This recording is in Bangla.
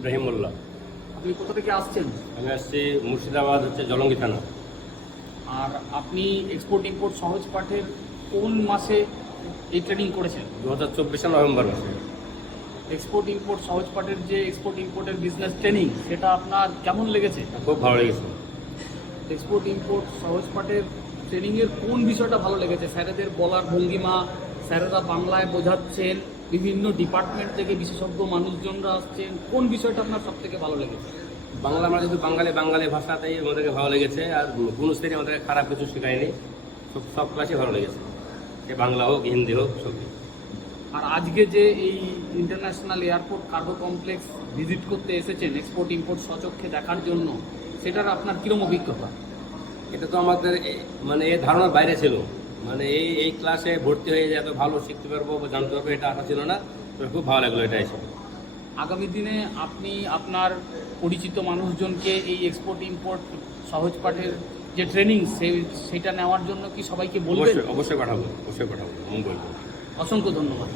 ইব্রাহিম মোল্লা। আপনি কোথা থেকে আসছেন? আমি আসছি মুর্শিদাবাদ, জলঙ্গি থানা। আর আপনি এক্সপোর্ট ইম্পোর্ট সহজ পাঠের কোন মাসে এই ট্রেনিং করেছেন? 2024 নভেম্বর মাসে। এক্সপোর্ট ইম্পোর্ট সহজ পাঠের যে এক্সপোর্ট ইম্পোর্টের বিজনেস ট্রেনিং, সেটা আপনার কেমন লেগেছে? খুব ভালো লেগেছে। এক্সপোর্ট ইম্পোর্ট সহজ পাঠের ট্রেনিংয়ের কোন বিষয়টা ভালো লেগেছে? স্যারেদের বলার ভঙ্গিমা, স্যারেরা বাংলায় বোঝাচ্ছেন, বিভিন্ন ডিপার্টমেন্ট থেকে বিশেষজ্ঞ মানুষজনরা আসছেন, কোন বিষয়টা আপনার সব থেকে ভালো লেগেছে? বাংলা, আমরা যেহেতু বাঙালি ভাষাতেই আমাদেরকে ভালো লেগেছে। আর কোনো শ্রেণী আমাদেরকে খারাপ কিছু শেখায়নি। সব ক্লাসই ভালো লেগেছে, সে বাংলা হোক হিন্দি হোক সবই। আর আজকে যে এই international airport cargo complex visit করতে এসেছেন এক্সপোর্ট ইম্পোর্ট স্বচক্ষে দেখার জন্য, সেটার আপনার কীরকম অভিজ্ঞতা? এটা তো আমাদের মানে এই ধারণার বাইরে ছিল। মানে এই ক্লাসে ভর্তি হয়ে যে এত ভালো শিখতে পারবো বা জানতে পারবো, এটা আশা ছিল না। তো খুব ভালো লাগলো এটা এসে। আগামী দিনে আপনি আপনার পরিচিত মানুষজনকে এই এক্সপোর্ট ইম্পোর্ট সহজ পাঠের যে ট্রেনিং সেটা নেওয়ার জন্য কি সবাইকে বলবেন? অবশ্যই পাঠাবো, আমি বলবো। অসংখ্য ধন্যবাদ।